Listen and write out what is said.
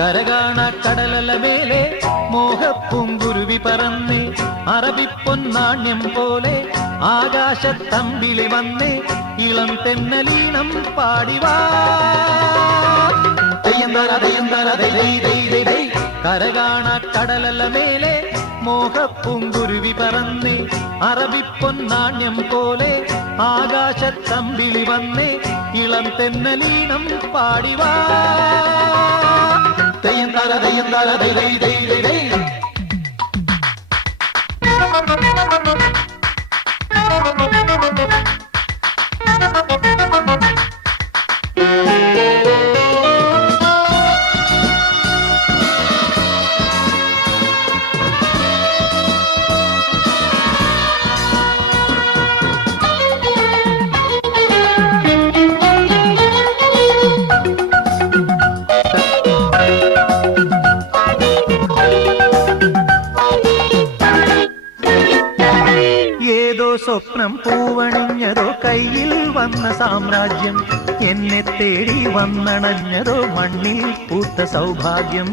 കരകാണ കടലല മേലെ മോഹപ്പൂങ്കുരുവി പറന്ന് അറബിപ്പൊന്നാണ്യം പോലെ ആകാശത്തമ്പിളി വന്ന് ഇളം തെന്നലീണം പാടിവാ. കരകാണ കടലല മേലെ മോഹപ്പൂങ്കുരുവി പറന്ന് അറബിപ്പൊന്നാണ്യം പോലെ ആകാശത്തമ്പിളി വന്ന് ഇളം തെന്നലീണം പാടിവാ. തെയ്യന്താര തെയ്യന്താര ദൈ ദൈ ദൈ ദൈ ദൈ. ഏതോ സ്വപ്നം പൂവണിഞ്ഞതോ കയ്യിൽ വന്ന സാമ്രാജ്യം, എന്നെ തേടി വന്നണഞ്ഞതോ മണ്ണിൽ പൂത്ത സൗഭാഗ്യം.